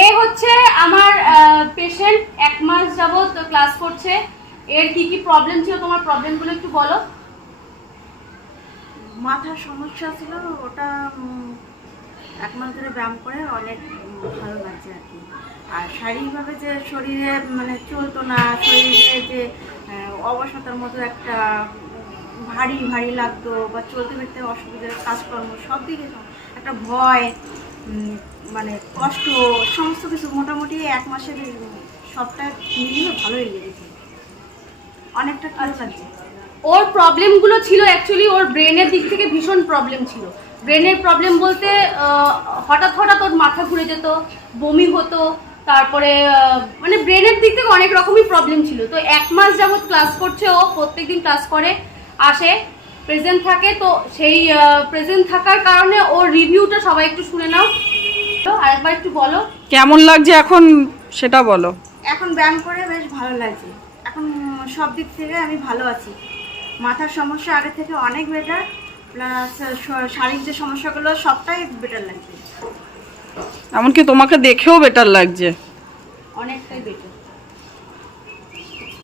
এ হচ্ছে আমার পেশেন্ট, 1 মাস যাবত ক্লাস করছে। এর কি কি প্রবলেম ছিল, তোমার প্রবলেমগুলো একটু বলো। মাথার সমস্যা ছিল, ওটা 1 মাস ধরে ব্যায়াম করে অনেক ভালো লাগছে আর কি। আর শারীরিকভাবে যে শরীরে মানে চলতো না, শরীরে যে অবসাতার মতো একটা ভারী ভারী লাগতো বা চলতে ফিরতে অসুবিধা, কাজকর্ম সব দিকে একটা ভয়, মানে কষ্ট, সমস্ত কিছু মোটামুটি 1 মাসের সবটা মিলিয়ে ভালোই লেগেছে, অনেকটা ভালো লাগছে। ওর প্রবলেমগুলো ছিল অ্যাকচুয়ালি ওর ব্রেনের দিক থেকে ভীষণ প্রবলেম ছিল। ব্রেনের প্রবলেম বলতে হঠাৎ হঠাৎ ওর মাথা ঘুরে যেত, বমি হতো, তারপরে মানে ব্রেনের দিক থেকে অনেক রকমই প্রবলেম ছিল। তো 1 মাস যাবত ক্লাস করছে, ও প্রত্যেকদিন ক্লাস করে আসে, প্রেজেন্ট থাকে। তো সেই প্রেজেন্ট থাকার কারণে ওর রিভিউটা সবাই একটু শুনে নাও। তো আরেকবার একটু বলো কেমন লাগছে এখন সেটা বলো। এখন ব্যায়াম করে বেশ ভালো লাগছে, এখন সব দিক থেকে আমি ভালো আছি। মাথার সমস্যা আগে থেকে অনেক বেটার, প্লাস শারীরিক যে সমস্যাগুলো সবটাই বেটার লাগছে। এমনকি তোমাকে দেখেও বেটার লাগছে।